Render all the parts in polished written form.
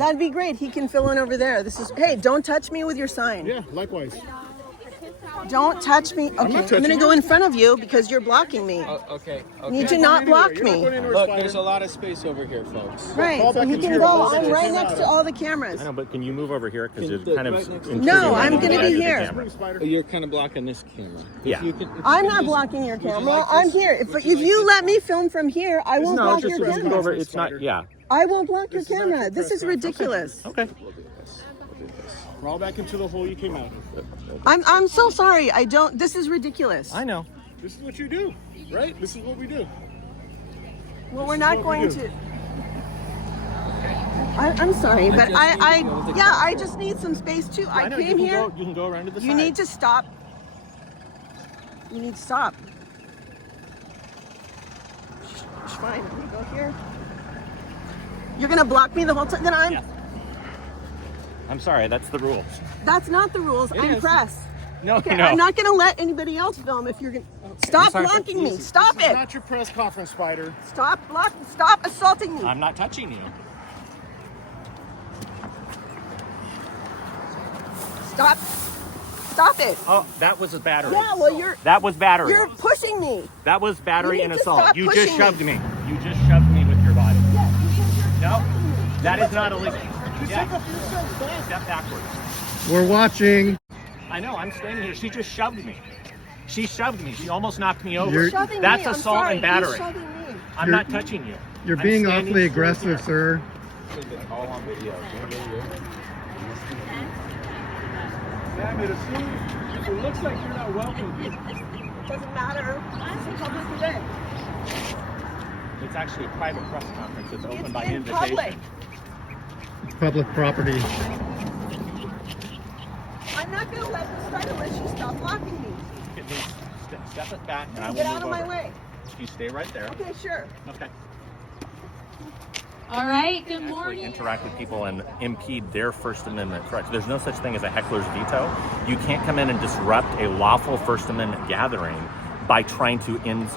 That'd be great. He can fill in over there. Hey, don't touch me with your sign. Yeah, likewise. Don't touch me. Okay, I'm going to go in front of you because you're blocking me. Okay. You need to not block me. Look, there's a lot of space over here, folks. Right, so he can go. I'm right next to all the cameras. I know, but can you move over here? Because you're kind of... No, I'm going to be here. You're kind of blocking this camera. Yeah. I'm not blocking your camera. I'm here. If you let me film from here, I won't block your camera. It's not, yeah. I won't block your camera. This is ridiculous. Okay. Crawl back into the hole you came out of. I'm so sorry. This is ridiculous. I know. This is what you do, right? This is what we do. Well, we're not going to. I'm sorry, but I just need some space too. I came here. You can go around to the side. You need to stop. You need to stop. Shh, fine. You go here. You're gonna block me the whole time. Then I'm sorry, that's the rules. That's not the rules. I'm press. No, okay, no. I'm not going to let anybody else film if you're going to... Stop blocking me. Stop This is it. not your press conference, Spider. Stop blocking. Stop assaulting me. I'm not touching you. Stop. Stop it. Oh, that was a battery. Yeah, well, That was battery. You're pushing me. That was battery and assault. You pushing just shoved me. You just shoved me with your body. No, that is not illegal. Step backwards. We're watching. I know, I'm standing here. She just shoved me. She shoved me. She almost knocked me over. That's assault and battery. I'm not touching you. You're being awfully aggressive, sir. All on video. Damn it, it looks like you're not welcome here. It doesn't matter. It's a public event. It's actually a private press conference. It's open by invitation. Public. Public property. I'm not going to let this start unless you stop blocking me. Step it back and I will Get move out of my over. way. You stay right there. Okay, sure. Okay. All right, good morning. Interact with people and impede their First Amendment rights. There's no such thing as a heckler's veto. You can't come in and disrupt a lawful First Amendment gathering by trying to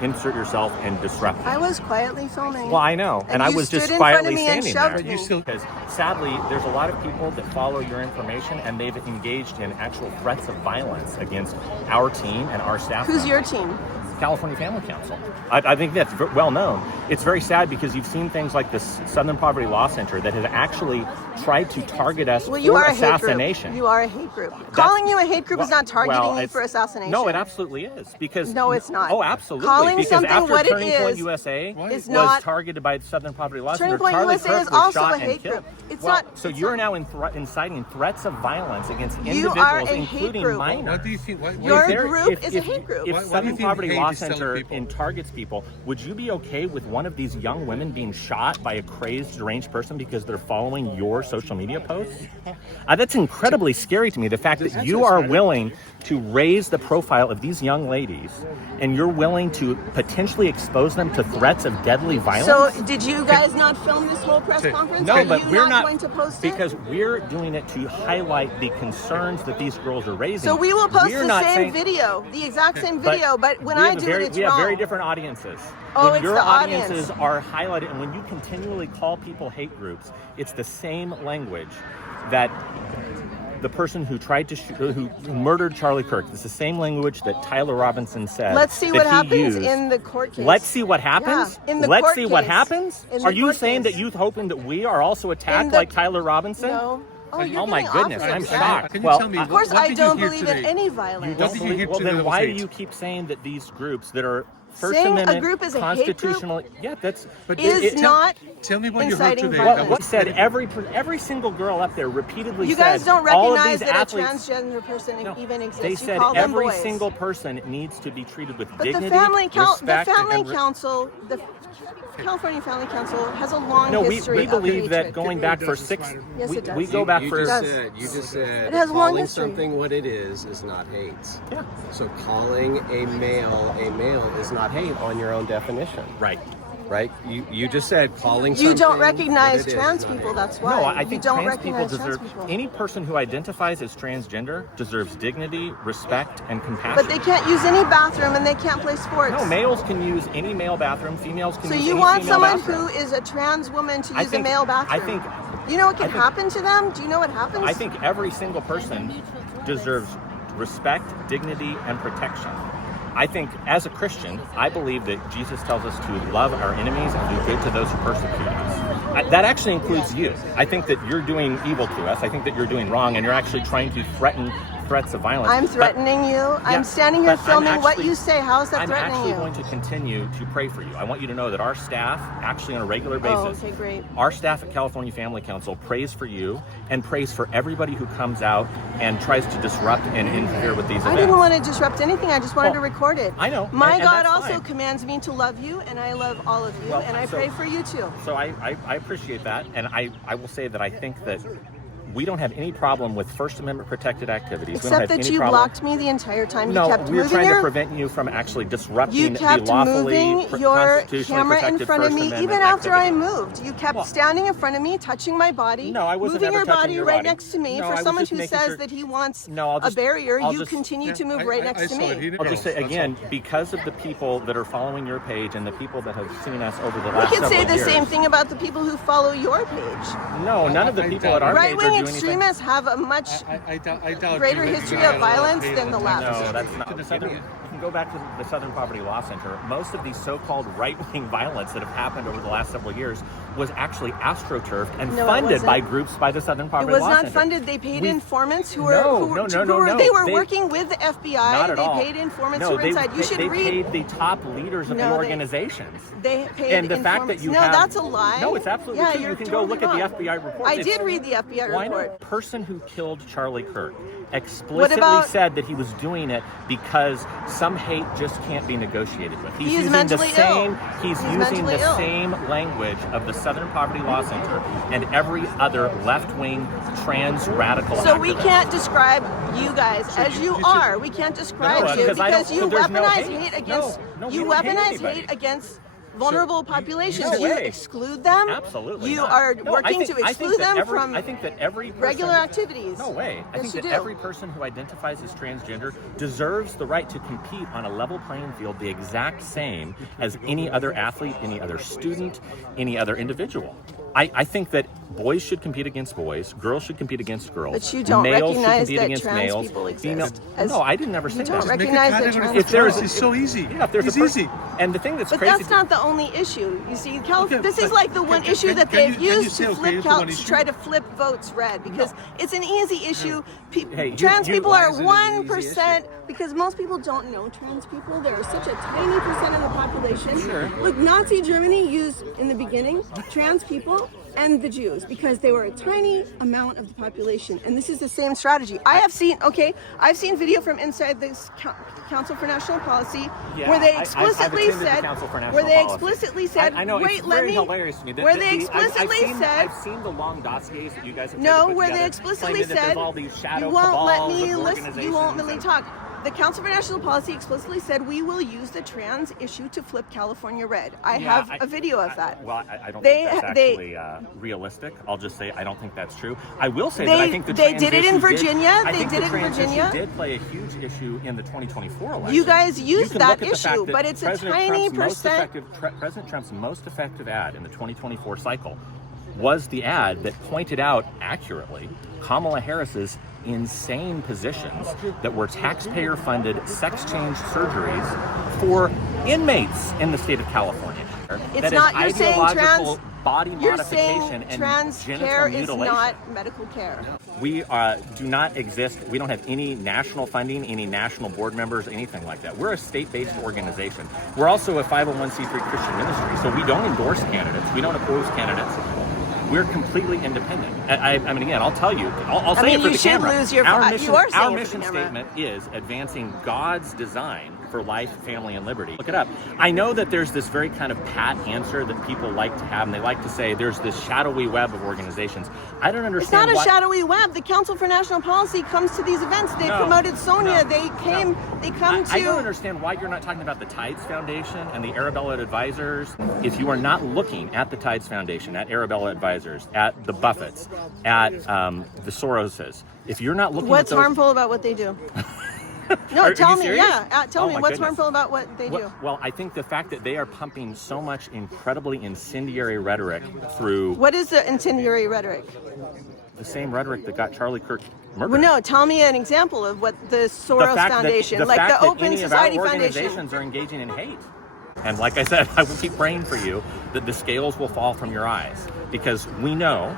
insert yourself and disrupt it. I was quietly filming. Well, I know, and I was just quietly standing there. Because sadly, there's a lot of people that follow your information, and they've engaged in actual threats of violence against our team and our staff. Who's your team? California Family Council. I think that's well known. It's very sad because you've seen things like the Southern Poverty Law Center that has actually tried to target us for assassination. You are a hate group. Calling you a hate group is not targeting you for assassination. No, it absolutely is. Because no, it's not. Oh, absolutely. Calling because something after what Turning it Point is USA is was not targeted by the Southern Poverty Law Turning Center. Point Charlie USA Kirk is was also shot a and hate killed. group. It's well, not. So you're now inciting threats of violence against You are individuals, a hate including group. minors. What do you think? Your group is a hate group. If Southern Poverty Law Center targets people, would you be okay with one of these young women being shot by a crazed, deranged person because they're following your social media posts? That's incredibly scary to me. The fact that you are willing to raise the profile of these young ladies and you're willing to potentially expose them to threats of deadly violence. So, did you guys not film this whole press conference? No, but we're not going to post it because we're doing it to highlight the concerns that these girls are raising. So we will post the same video, the exact same video, but when I do it, it's we wrong. have very different audiences. Oh, when it's your the audiences audience. are highlighted, and when you continually call people hate groups, it's the same language that the person who tried to who murdered Charlie Kirk. It's the same language that Tyler Robinson said. Let's see what happens in the court case. Let's see what happens. Yeah, in the Let's court see what case. happens. In Are the you court saying case. that you're hoping that we are also attacked like Tyler Robinson? No. Oh, you're Oh my getting goodness, awfully I'm upset. shocked. Can you tell me, Of course, what I did you don't hear believe today? in any violence. You don't did you hear believe? Well, today then that why was do hate? you keep saying that these groups that are First Saying a Amendment group is a hate group constitutional? Yeah, that's. But is not Tell me what you heard inciting today. violence. What said every single girl up there repeatedly You said. guys don't all of recognize these that athletes, a transgender person even exists. They You said call them every boys. single person needs to be treated with But dignity, the Family respect, Council, the California Family Council has a long No, history we believe of that hatred. going back for six. Yes, it does. We go back You for. just said It has a long calling history. something what it is not hate. Yeah. So calling a male is not hate on your own definition. Right. Right? You just said calling You something don't recognize what it is trans is not people, hate. that's why. No, I You think don't trans people recognize deserve. trans people. Any person who identifies as transgender deserves dignity, respect, and compassion. But they can't use any bathroom and they can't play sports. No, males can use any male bathroom. Females can So use you any want female someone bathroom. who is a trans woman to I use think, a male bathroom? I think You know what can happen to them? Do you know what happens? I think every single person deserves respect, dignity, and protection. I think as a Christian, I believe that Jesus tells us to love our enemies and do good to those who persecute us. That actually includes you. I think that you're doing evil to us. I think that you're doing wrong, and you're actually trying to threaten threats of violence. I'm threatening you. I'm standing here filming what you say. How is that threatening you? I'm actually going to continue to pray for you. I want you to know that our staff, actually on a regular basis, okay, great. Our staff at California Family Council prays for you and prays for everybody who comes out and tries to disrupt and interfere with these events. I didn't want to disrupt anything. I just wanted to record it. I know. My God that's also fine. commands me to love you, and I love all of you, and I pray for you too. So I appreciate that, and I will say that I think that we don't have any problem with First Amendment protected activities. Except that you blocked me the entire time. You kept moving. No, we're trying to prevent you from actually disrupting the lawfully You kept moving your camera in front of me, even after I moved. You kept standing in front of me, touching my body, no, I wasn't moving your touching body your right body. next to me. No, For someone who says that he wants a barrier, you continue to move right next to me. I'll just say again, because of the people that are following your page and the people that have seen us over the last several years. We could say the years, same thing about the people who follow your page. No, none of the people at our page are doing right-wing anything. extremists have a much greater history of violence than the left. No, that's not. You can go back to the Southern Poverty Law Center. Most of the so-called right-wing violence that have happened over the last several years was actually astroturfed and funded by groups by the Southern Poverty Law Center. It was not funded. They paid informants who were they were working with the FBI. Not at all. They paid informants who were inside. You should read. They paid the top leaders of the organizations. They paid and the fact that you have, that's a lie. No, it's absolutely true. You can go look at the FBI report. I did read the FBI report. The person who killed Charlie Kirk explicitly said that he was doing it because some hate just can't be negotiated with. He's using mentally ill. He's using the same language of the Southern Poverty Law Center and every other left-wing trans radical. So we can't describe you guys as you are. We can't describe you because you weaponize hate against hate against vulnerable populations. You exclude them. Absolutely. You are working to exclude them from regular activities. No way. I think that every person who identifies as transgender deserves the right to compete on a level playing field the exact same as any other athlete, any other student, any other individual. I think that boys should compete against boys, girls should compete against girls. But you don't males recognize should compete that against trans males. people exist. Females. No, I didn't ever say that. You don't recognize that trans people exist. It's so easy. Yeah, it's easy. And the thing that's but crazy. That's not the only issue. You see, this is like the one issue that they've used to try to flip votes red because it's an easy issue. Trans people are 1% because most people don't know trans people. They're such a tiny percent of the population. Sure. Look, Nazi Germany used in the beginning trans people and the Jews because they were a tiny amount of the population, and this is the same strategy. I've seen video from inside this Council for National Policy where they explicitly said, I know, wait, it's let very me. hilarious to me. Where they explicitly said, I've seen the long dossiers that you guys have no, put where together, they explicitly claiming that said, there's all these shadow you won't let me cabals of listen. You won't let me organizations talk. The Council for National Policy explicitly said we will use the trans issue to flip California red. I have a video of that. I don't think that's actually realistic. I'll just say I don't think that's true. I will say that I think the trans did it in issue Virginia. I They think did the it in trans Virginia. issue did play a huge issue in the 2024 election. You guys used that look at the fact issue, that but it's a President tiny Trump's percent. President Trump's most effective ad in the 2024 cycle was the ad that pointed out accurately Kamala Harris's insane positions that were taxpayer-funded sex change surgeries for inmates in the state of California. It's not. You're saying trans body You're modification saying and trans genital care mutilation. is not medical care. We do not exist. We don't have any national funding, any national board members, anything like that. We're a state-based organization. We're also a 501c3 Christian ministry, so we don't endorse candidates. We don't oppose candidates. We're completely independent. I mean, again, I'll tell you. I'll say it for the camera. Our mission statement is advancing God's design for life, family, and liberty. Look it up. I know that there's this very kind of pat answer that people like to have, and they like to say there's this shadowy web of organizations. I don't understand. It's not a shadowy web. The Council for National Policy comes to these events. They promoted Sonia. They come to. I don't understand why you're not talking about the Tides Foundation and the Arabella Advisors. If you are not looking at the Tides Foundation, at Arabella Advisors, at the Buffetts, at the Soroses, if you're not looking What's at those, harmful about what they do? No, tell me. serious? Yeah, tell Oh, me my what's goodness. harmful about what they do. Well, I think the fact that they are pumping so much incredibly incendiary rhetoric through What is the incendiary rhetoric? the same rhetoric that got Charlie Kirk murdered. Well, no, tell me an example of what the Soros Foundation, like the Open Society Foundation. Organizations are engaging in hate. And like I said, I will keep praying for you that the scales will fall from your eyes, because we know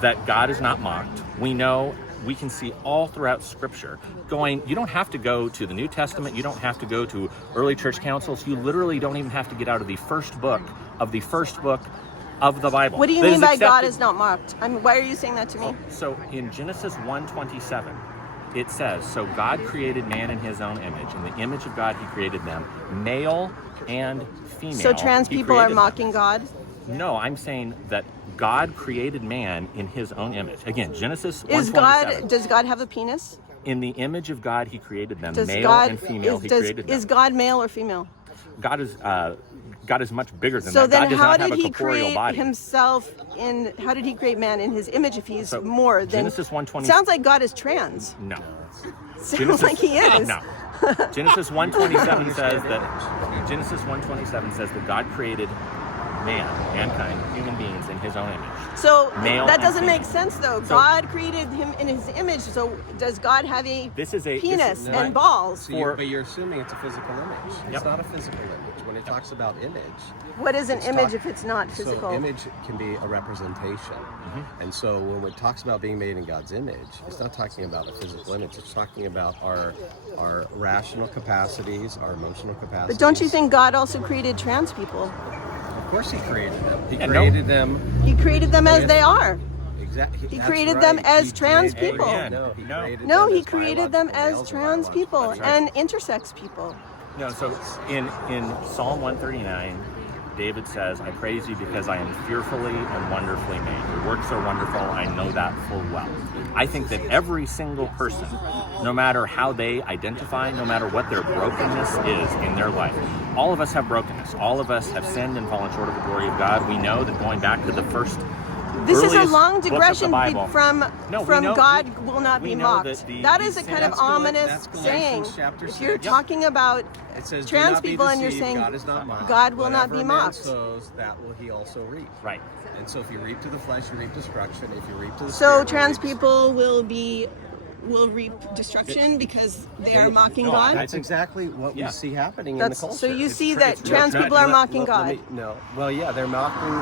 that God is not mocked. We know, we can see all throughout Scripture going, you don't have to go to the New Testament, you don't have to go to early church councils, you literally don't even have to get out of the first book of the Bible. What do you mean by God is not mocked? I mean, why are you saying that to me? So in Genesis 1:27, it says, so God created man in his own image. In the image of God, he created them, male and female. So trans people are mocking God? No, I'm saying that God created man in his own image. Again, Genesis 1:27. Does God have a penis? In the image of God, he created them, male and female, he created them. Is God male or female? God is much bigger than so that. then God does how not did have a he corporeal create body. himself how did he create man in his image if he's more than... Genesis 1:20. Sounds like God is trans. No. Sounds like he is. No. Genesis 1:27 says that God created mankind, human beings in his own image. So Male that and doesn't female. make sense though. God created him in his image. So does God have a penis and balls? So but you're assuming it's a physical image. It's Yep. not a physical image. When it talks about image, What is an image if it's not physical? So image can be a representation. And so when it talks about being made in God's image, it's not talking about a physical image. It's talking about our rational capacities, our emotional capacities. But don't you think God also created trans people? Of course he created them. He created them. He created them as they are. Exactly. He created them as trans people. No, He created them as trans people and intersex people. No, so in Psalm 139, David says, I praise you because I am fearfully and wonderfully made. Your works are wonderful, I know that full well. I think that every single person, no matter how they identify, no matter what their brokenness is in their life, all of us have brokenness. All of us have sinned and fallen short of the glory of God. We know that going back to the first This is a long book of the digression Bible. from God will not be mocked. That is a kind of That's ominous saying. chapter If you're 6. talking about It says, "Do trans not be people and you're deceived, saying God is not mocked. God will not be Whatever man mocked. sows, that will he also reap." Right. And so if you reap to the flesh, you reap destruction. If you reap to the So spirit, trans you reap people will reap destruction because they are mocking God? That's exactly what we see happening in the culture. So you It's see true. that It's trans true. people are Let- mocking let God. me- No. Well, yeah, they're mocking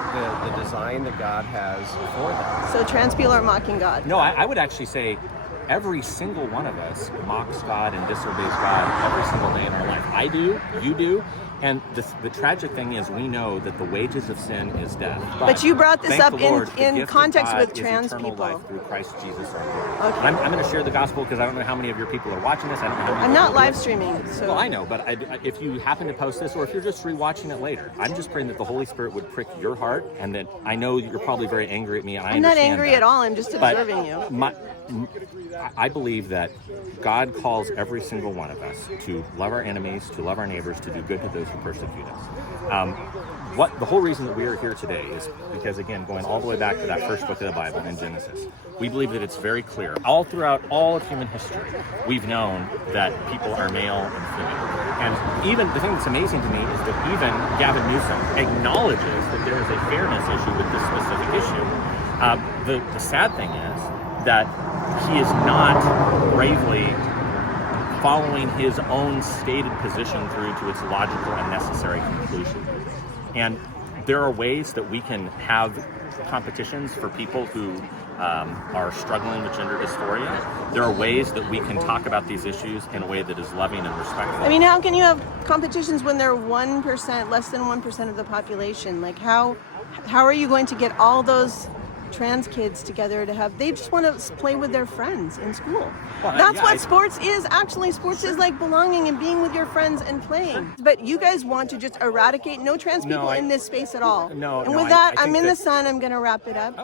the design that God has for them. So trans people are mocking God. No, I would actually say every single one of us mocks God and disobeys God every single day in our life. I do, you do. And the tragic thing is we know that the wages of sin is death. But you brought this thank up the Lord, the in gift of context God with is trans eternal people. life through Christ Jesus our Lord. Okay. I'm going to share the gospel because I don't know how many of your people are watching this. I don't know how many I'm not people are live listening. streaming. So. Well, I know, but if you happen to post this or if you're just rewatching it later, I'm just praying that the Holy Spirit would prick your heart, and that I know you're probably very angry at me, and I I'm not understand angry that. at all. I'm just But observing you. I believe that God calls every single one of us to love our enemies, to love our neighbors, to do good to those who persecute us. The whole reason that we are here today is because, again, going all the way back to that first book of the Bible in Genesis, we believe that it's very clear. All throughout all of human history, we've known that people are male and female. And even the thing that's amazing to me is that even Gavin Newsom acknowledges that there is a fairness issue with this specific issue. The sad thing is that he is not bravely following his own stated position through to its logical and necessary conclusion. And there are ways that we can have competitions for people who are struggling with gender dysphoria. There are ways that we can talk about these issues in a way that is loving and respectful. I mean, how can you have competitions when they're 1%, less than 1% of the population? Like, how are you going to get all those trans kids together to have? They just want to play with their friends in school. That's what sports is. Actually, sports is like belonging and being with your friends and playing. But you guys want to just eradicate no trans people in this space at all. No. And with that, I'm in the sun. I'm going to wrap it up.